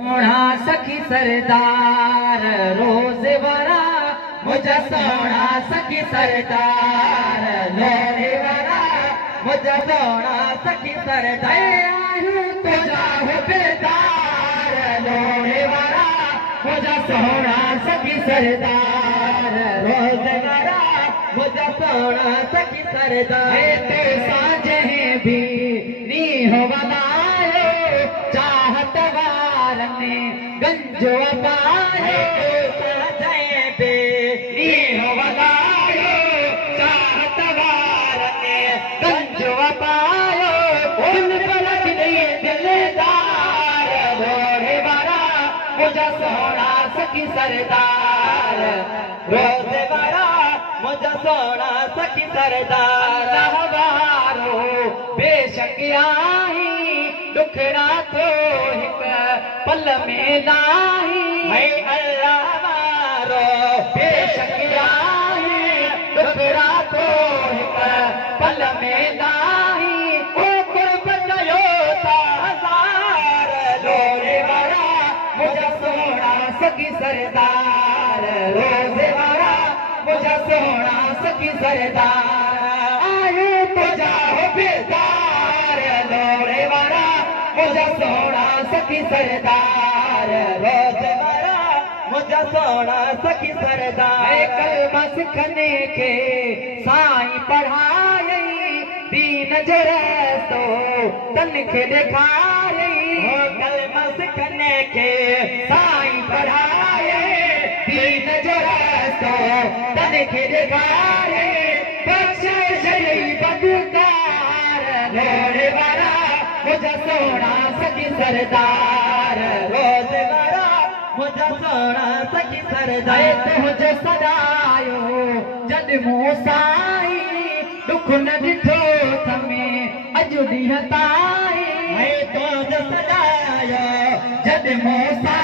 सोना सखी सरदार रोज वारा मुझा सोना सखी सरदार लोरे वारा मुझा सोना सखी सरदार तुझा हो बेदार लोरे वारा मुझा सोना सखी सरदार रोज वारा मुझा सोना सखी सरदार तो साझे भी नी हो बनायो चाहत वारने गंजो पायो साझे भी नी हो बनायो चाहत वारने गंजो पायो दिल पलक नहीं दिलदार भोरे वारा मुझा सोना सखी सरदार रोज वारा मुझा सोना सखी सरदार हवारो बेशक आई दुखड़ा तो हिक पल में लाई है अल्लाह वारो बेशक आई दुखड़ा तो हिक पल में लाई ओ कुर्बत यो ताज़ार लोरे वारा मुझा सोना सखी सरदार रोज़े वारा मुझा सोना सखी सरदार आयो तुझा हो बेदार लोरे वारा मुझा सोना सखी सरदार रोज वारा मुझा सोना सखी सरदार कलमा सिखने के साईं पढ़ाई दीन जो रस्तो तन के दिखाई कलमा सिखने के साईं पढ़ाई दीन जो रस्तो तन के दिखाई बदकार लोरे वारा मुझा सोना सखी सरदार रोज वारा मुझा सोना सखी सरदार तुझे सदायो जद मूसाई दुख न ॾिठो थमें अॼु ॾींहं ताईं तुझे सदायो जद मूसा